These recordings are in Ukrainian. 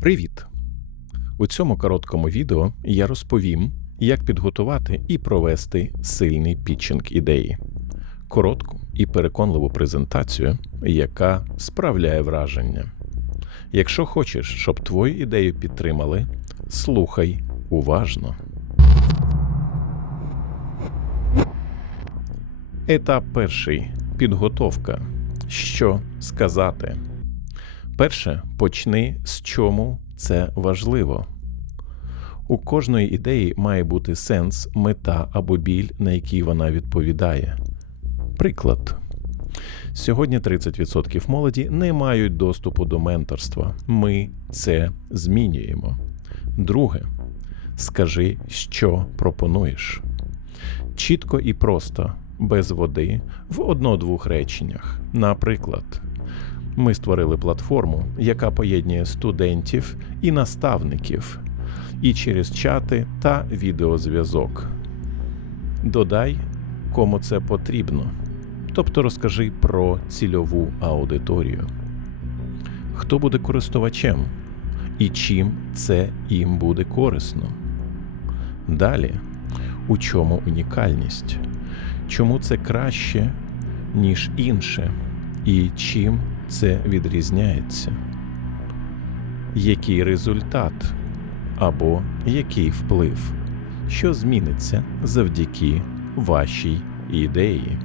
Привіт! У цьому короткому відео я розповім, як підготувати і провести сильний пітчинг ідеї, коротку і переконливу презентацію, яка справляє враження. Якщо хочеш, щоб твою ідею підтримали, слухай уважно. Етап перший підготовка. Що сказати? Перше, почни з чому це важливо. У кожної ідеї має бути сенс, мета або біль, на який вона відповідає. Приклад. Сьогодні 30% молоді не мають доступу до менторства. Ми це змінюємо. Друге. Скажи, що пропонуєш. Чітко і просто, без води, в одно-двох реченнях. Наприклад, ми створили платформу, яка поєднує студентів і наставників, і через чати та відеозв'язок. Додай, кому це потрібно. Тобто розкажи про цільову аудиторію. Хто буде користувачем і чим це їм буде корисно. Далі, у чому унікальність? Чому це краще, ніж інше, і чим це відрізняється? Який результат або який вплив, що зміниться завдяки вашій ідеї?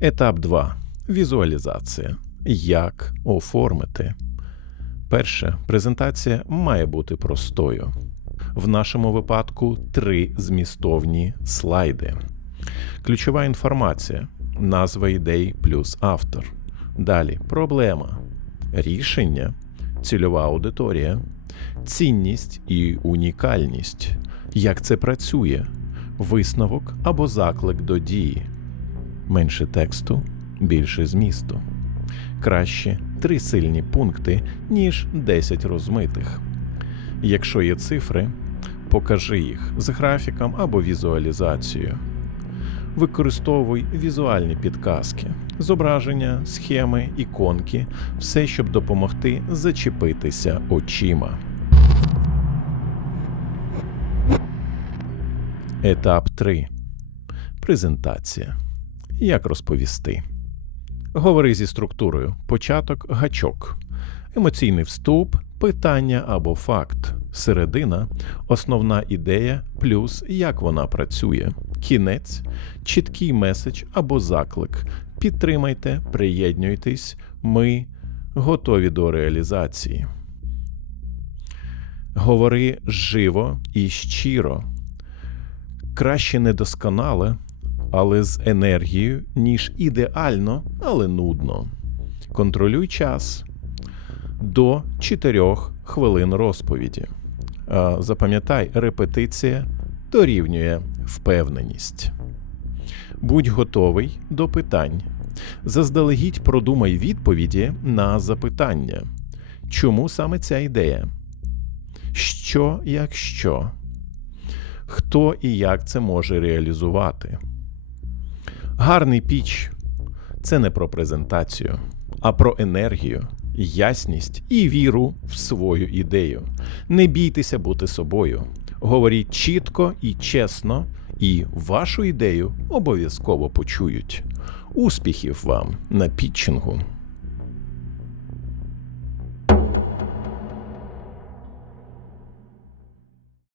Етап 2. Візуалізація. Як оформити? Перше, презентація має бути простою. В нашому випадку три змістовні слайди. Ключова інформація, назва ідей плюс автор. Далі проблема, рішення, цільова аудиторія, цінність і унікальність. Як це працює? Висновок або заклик до дії. Менше тексту, більше змісту. Краще три сильні пункти, ніж 10 розмитих. Якщо є цифри, покажи їх з графіком або візуалізацією. Використовуй візуальні підказки, зображення, схеми, іконки, все, щоб допомогти зачепитися очима. Етап 3. Презентація. Як розповісти? Говори зі структурою: початок, гачок, емоційний вступ, питання або факт, середина, основна ідея, плюс як вона працює, кінець, чіткий меседж або заклик. Підтримайте, приєднуйтесь, ми готові до реалізації. Говори живо і щиро. Краще недосконале, але з енергією, ніж ідеально, але нудно. Контролюй час до 4 хвилин розповіді. Запам'ятай, репетиція дорівнює впевненість. Будь готовий до питань. Заздалегідь продумай відповіді на запитання. Чому саме ця ідея? Що якщо? Хто і як це може реалізувати? Гарний піч це не про презентацію, а про енергію, ясність і віру в свою ідею. Не бійтеся бути собою. Говоріть чітко і чесно, і вашу ідею обов'язково почують. Успіхів вам на пітчингу!